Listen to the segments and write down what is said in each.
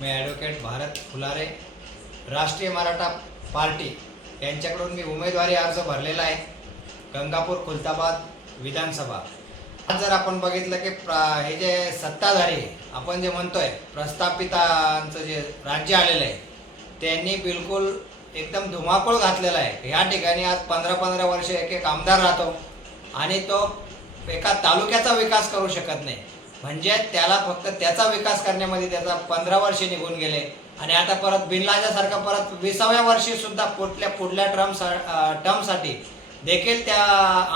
मी advocate Bharat Phulare राष्ट्रीय Maratha party यांच्याकडून मी उमेदवारी अर्ज भरलेला आहे. गंगापूर खुलताबाद विधानसभा. आज जर आपण बघितलं की प्रा हे जे सत्ताधारी आपण जे म्हणतोय प्रस्थापितांचं जे राज्य आलेलं आहे त्यांनी बिलकुल एकदम धुमाकूळ घातलेला आहे. ह्या ठिकाणी आज पंधरा पंधरा वर्ष एक एक आमदार राहतो आणि तो एका तालुक्याचा विकास करू शकत नाही. म्हणजे त्याला फक्त त्याचा विकास करण्यामध्ये त्याचा पंधरा वर्षे निघून गेले. आणि आता परत बिनलाजासारखं परत विसाव्या वर्षी सुद्धा पुढल्या पुढल्या टर्म टर्मसाठी देखील त्या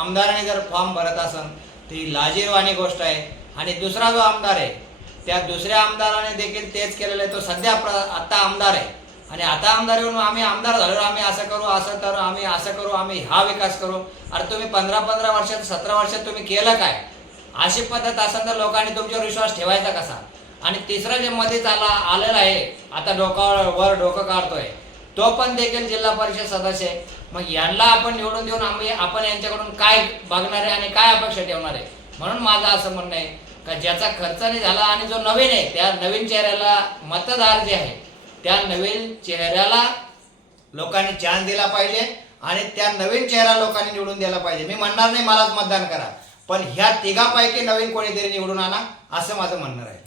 आमदाराने जर फॉर्म भरत असन ती लाजीरवाणी गोष्ट आहे. आणि दुसरा जो आमदार आहे त्या दुसऱ्या आमदाराने देखील तेच केलेलं आहे तो सध्या प्र आता आमदार आहे. आणि आता आमदार येऊन आम्ही आमदार झालो आम्ही असं करू असं तर आम्ही असं करू आम्ही हा विकास करू. अरे तुम्ही पंधरा पंधरा वर्षात सतरा वर्षात तुम्ही केलं काय? अशी पद्धत असेल तर लोकांनी तुमच्यावर विश्वास ठेवायचा कसा? आणि तिसरा जे मध्ये आला आलेला आहे आता डोकावर वर डोकं काढतोय तो पण देखील जिल्हा परिषद सदस्य आहे. मग यांना आपण निवडून देऊन आम्ही आपण यांच्याकडून काय बघणार आहे आणि काय अपेक्षा ठेवणार आहे? म्हणून माझं असं म्हणणं आहे का ज्याचा खर्च नाही झाला आणि जो नवीन आहे त्या नवीन चेहऱ्याला मतदार जे आहे त्या नवीन चेहऱ्याला लोकांनी चान्स दिला पाहिजे आणि त्या नवीन चेहरा लोकांनी निवडून द्यायला पाहिजे. मी म्हणणार नाही मलाच मतदान करा. पण ह्या तिघापैकी नवीन कोणीतरी निवडून आणा असं माझं म्हणणं आहे